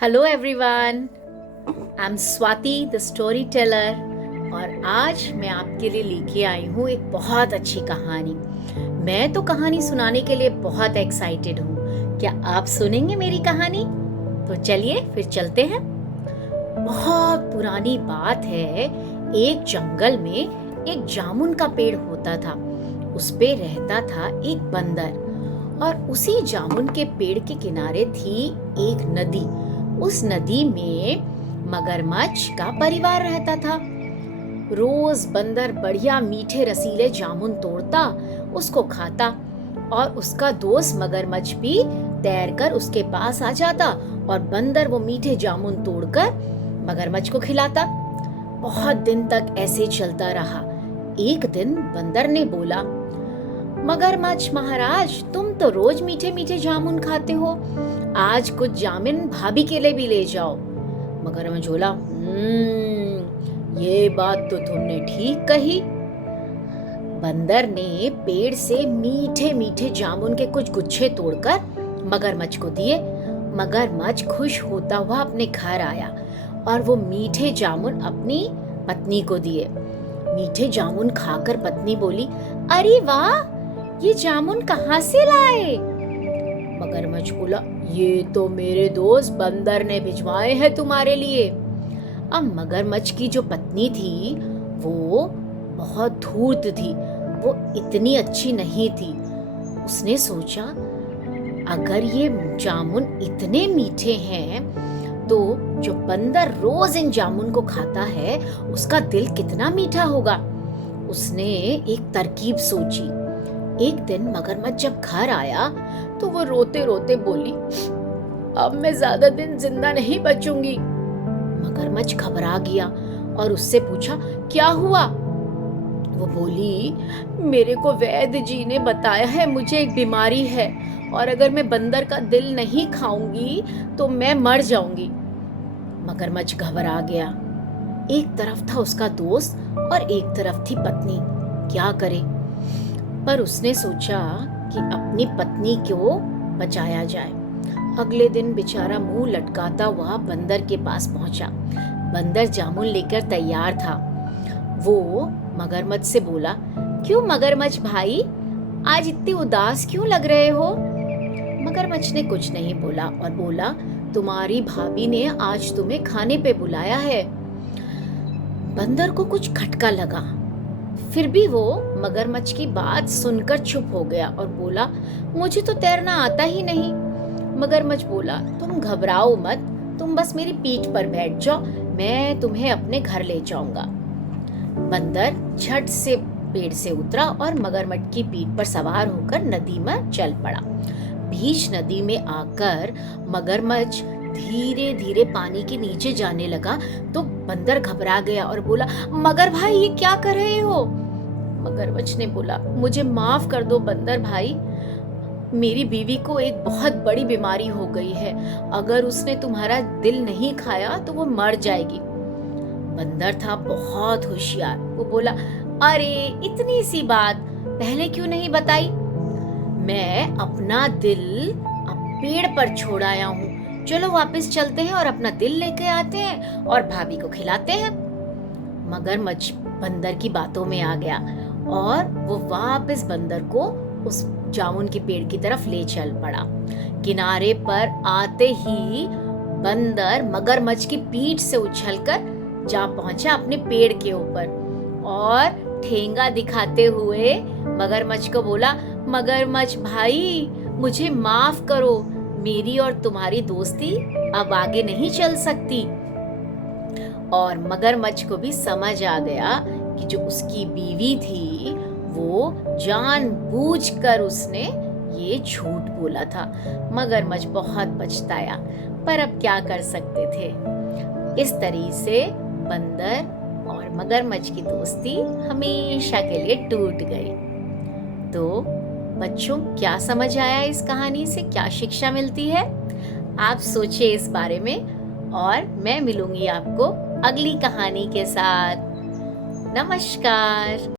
Hello everyone, I am Swati the story teller और आज मैं आपके लिए लेके आई हूँ एक बहुत अच्छी कहानी। मैं तो कहानी सुनाने के लिए बहुत एक्साइटेड हूँ। क्या आप सुनेंगे मेरी कहानी? तो चलिए फिर चलते हैं। बहुत पुरानी बात है, एक जंगल में एक जामुन का पेड़ होता था। उस पे रहता था एक बंदर और उसी जामुन के पेड़ के किनारे थी एक नदी। उस नदी में मगरमच्छ का परिवार रहता था। रोज बंदर बढ़िया मीठे रसीले जामुन तोड़ता, उसको खाता और उसका दोस्त मगरमच्छ भी तैरकर उसके पास आ जाता और बंदर वो मीठे जामुन तोड़कर मगरमच्छ को खिलाता। बहुत दिन तक ऐसे चलता रहा। एक दिन बंदर ने बोला, मगरमच्छ महाराज, तुम तो रोज मीठे मीठे जामुन खाते हो, आज कुछ जामुन भाभी के लिए भी ले जाओ। मगरमच्छ बोला, ये बात तो तुमने ठीक कही। बंदर ने पेड़ से मीठे मीठे जामुन के कुछ गुच्छे तोड़कर मगरमच्छ को दिए। मगरमच्छ खुश होता हुआ अपने घर आया और वो मीठे जामुन अपनी पत्नी को दिए। मीठे जामुन खाकर पत्नी बोली, अरे वाह, ये जामुन कहाँ से लाए? मगरमच्छ बोला, ये तो मेरे दोस्त बंदर ने भिजवाए हैं तुम्हारे लिए। अब मगरमच्छ की जो पत्नी थी वो बहुत धूर्त थी, वो इतनी अच्छी नहीं थी। उसने सोचा, अगर ये जामुन इतने मीठे हैं तो जो बंदर रोज इन जामुन को खाता है उसका दिल कितना मीठा होगा। उसने एक तरकीब सोची। एक दिन मगरमच्छ जब घर आया तो वो रोते रोते बोली, अब मैं ज्यादा दिन जिंदा नहीं बचूंगी। मगरमच्छ घबरा गया और उससे पूछा, क्या हुआ? वो बोली, मेरे को वैद्य जी ने बताया है मुझे एक बीमारी है और अगर मैं बंदर का दिल नहीं खाऊंगी तो मैं मर जाऊंगी। मगरमच्छ घबरा गया। एक तरफ था उसका दोस्त और एक तरफ थी पत्नी। क्या करे? पर उसने सोचा कि अपनी पत्नी को बचाया जाए। अगले दिन बेचारा मुंह लटकाता हुआ बंदर के पास पहुंचा। बंदर जामुन लेकर तैयार था। वो मगरमच्छ से बोला, क्यों मगरमच्छ भाई, आज इतने उदास क्यों लग रहे हो? मगरमच्छ ने कुछ नहीं बोला और बोला, तुम्हारी भाभी ने आज तुम्हें खाने पे बुलाया है। बंदर को कुछ खटका लगा, फिर भी वो मगरमच्छ की बात सुनकर चुप हो गया और बोला, मुझे तो तैरना आता ही नहीं। मगरमच्छ बोला, तुम घबराओ मत, तुम बस मेरी पीठ पर बैठ जाओ, मैं तुम्हें अपने घर ले जाऊंगा। बंदर झट से पेड़ से उतरा और मगरमच्छ की पीठ पर सवार होकर नदी में चल पड़ा। बीच नदी में आकर मगरमच्छ धीरे धीरे पानी के नीचे जाने लगा तो बंदर घबरा गया और बोला, मगर भाई, ये क्या कर रहे हो? मगरमच्छ ने बोला, मुझे माफ कर दो बंदर भाई, मेरी बीवी को एक बहुत बड़ी बीमारी हो गई है, अगर उसने तुम्हारा दिल नहीं खाया तो वो मर जाएगी। बंदर था बहुत होशियार। वो बोला, अरे इतनी सी बात पहले क्यों नहीं बताई? मैं अपना दिल अब पेड़ पर छोड़ आया हूँ, चलो वापस चलते हैं और अपना दिल लेके आते हैं और भाभी को खिलाते हैं। मगरमच्छ बंदर की बातों में आ गया और वो वापस बंदर को उस जामुन के पेड़ की तरफ ले चल पड़ा। किनारे पर आते ही बंदर मगरमच्छ की पीठ से उछलकर जा पहुंचा अपने पेड़ के ऊपर और ठेंगा दिखाते हुए मगरमच्छ को बोला, मगरमच्छ भाई, मुझे माफ करो, मेरी और तुम्हारी दोस्ती अब आगे नहीं चल सकती। और मगरमच्छ को भी समझ आ गया कि जो उसकी बीवी थी वो जानबूझकर उसने ये झूठ बोला था। मगरमच्छ बहुत पछताया, पर अब क्या कर सकते थे। इस तरह से बंदर और मगरमच्छ की दोस्ती हमेशा के लिए टूट गई। तो बच्चों, क्या समझ आया इस कहानी से? क्या शिक्षा मिलती है? आप सोचिए इस बारे में और मैं मिलूंगी आपको अगली कहानी के साथ। नमस्कार।